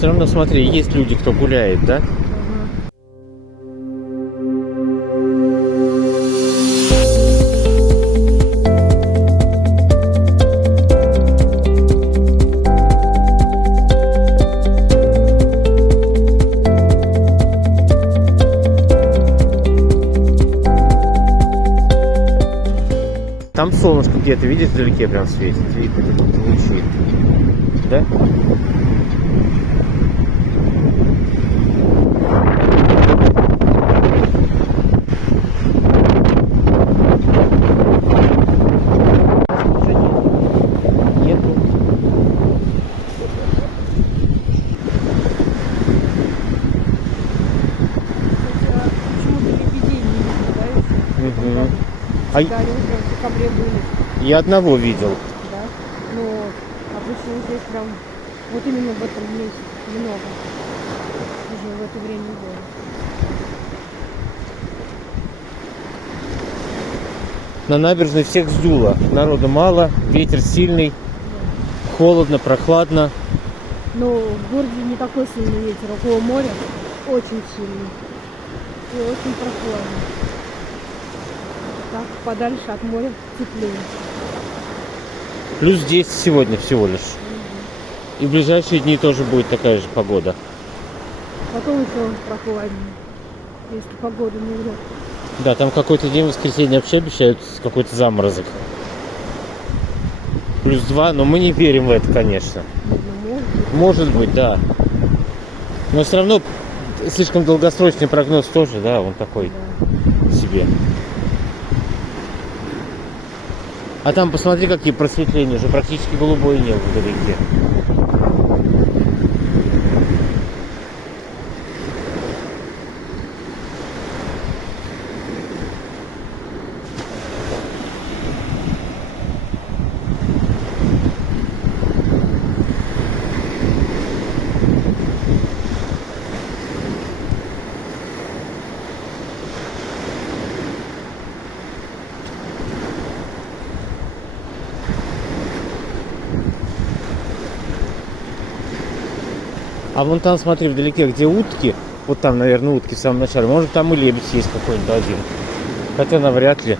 все равно, смотри, есть люди, кто гуляет, да? Там солнышко где-то, видишь, вдалеке прям светит. Видно, какие-то лучи. Да? Нету. Почему-то лебедей не видно, да, если? Угу. Да, они уже в декабре были, Я одного видел. да. Но обычно здесь прям вот именно в этом месяце много. Уже в это время года. На набережной всех сдуло. Народу мало, ветер сильный, Да. холодно, прохладно. Но в городе не такой сильный ветер, около моря очень сильный и очень прохладно. Так, подальше от моря теплее. Плюс 10 сегодня всего лишь. И в ближайшие дни тоже будет такая же погода. Потом еще прохладнее, если погода не врет. Да, там какой-то день в воскресенье вообще обещают какой-то заморозок. Плюс 2, но мы не верим в это, конечно. Может быть, да. Но все равно слишком долгосрочный прогноз тоже, да, он такой Да. себе. А там посмотри, какие просветления, уже практически голубое небо вдалеке. А вон там, смотри, вдалеке, где утки, вот там, наверное, утки в самом начале, может, там и лебедь есть какой-нибудь один. Хотя навряд ли.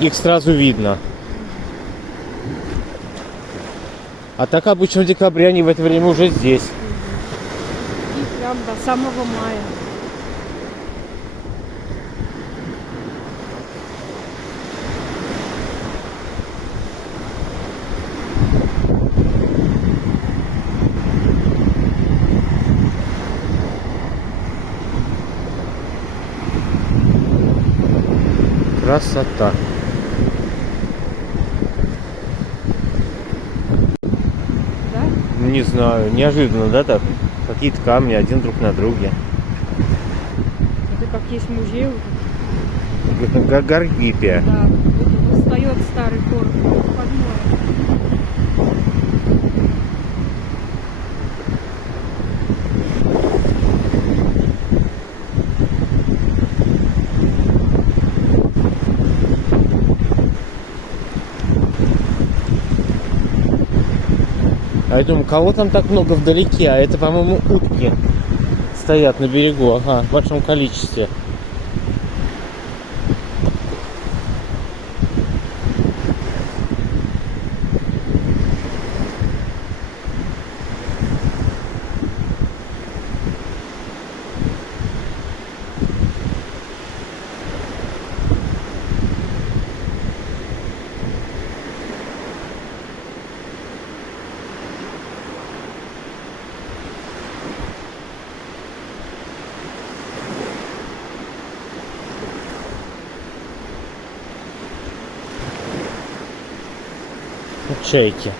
Их сразу видно. А так обычно в декабре они в это время уже здесь. И прям до самого мая. Красота. Да? Не знаю, неожиданно, да, так? Какие-то камни один друг на друге. Это как есть музей. Гаргипия. Да, вот восстает старый город под морем. А я думаю, кого там так много вдалеке? А это, по-моему, утки стоят на берегу, ага, в большом количестве. Чайки.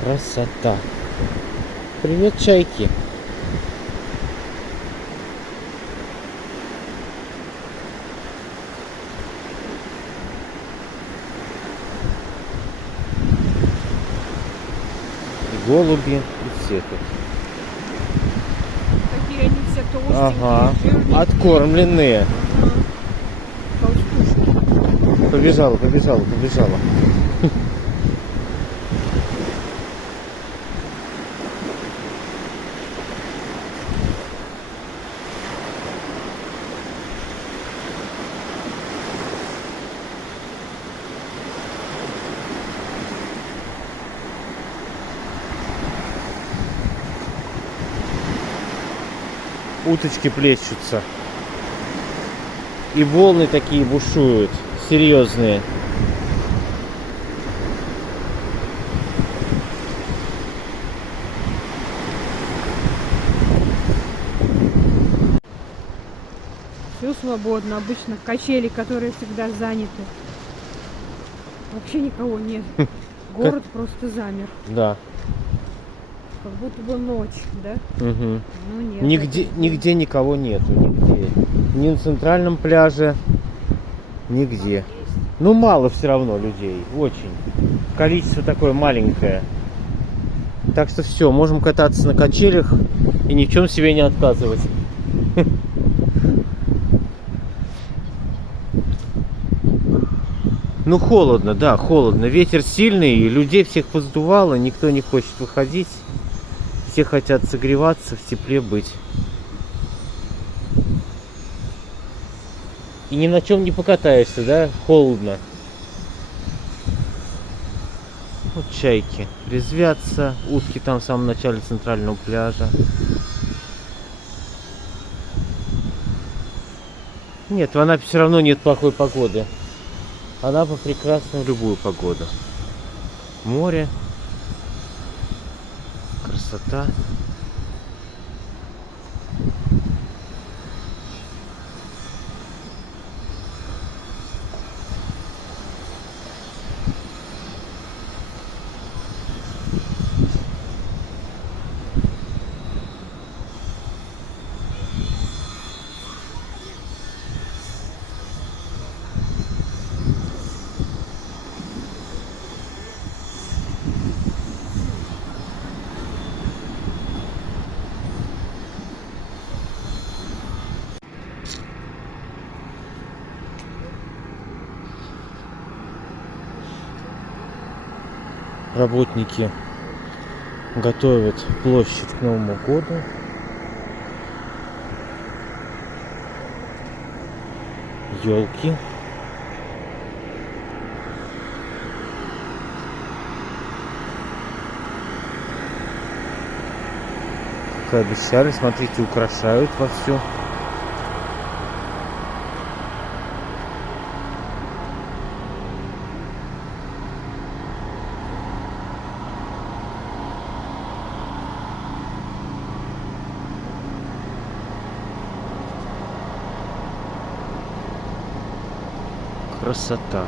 Красота. Привет, чайки. И голуби, и все тут. Такие они все толстенькие, Ага, жирненькие. откормленные. Ага. Толстушки. Побежала, побежала, побежала. Уточки плещутся. И волны такие бушуют. Серьезные. Все свободно. Обычно качели, которые всегда заняты. Вообще никого нет. Город просто замер. Да. Как будто бы ночь, да? Угу. Ну нет. Нигде никого нету. Нигде. Ни на центральном пляже. Нигде. Ну мало все равно людей. Очень. Количество такое маленькое. Так что все, можем кататься на качелях и ни в чем себе не отказывать. Ну холодно, да, холодно. Ветер сильный, и людей всех поздувало, никто не хочет выходить. Все хотят согреваться, в тепле быть. И ни на чем не покатаешься, да? Холодно. Вот чайки резвятся, утки там в самом начале центрального пляжа. Нет, в Анапе все равно нет плохой погоды. Анапа прекрасна в любую погоду. Море, красота. Работники готовят площадь к Новому году. Елки. Как и обещали, смотрите, украшают вовсю. Красота.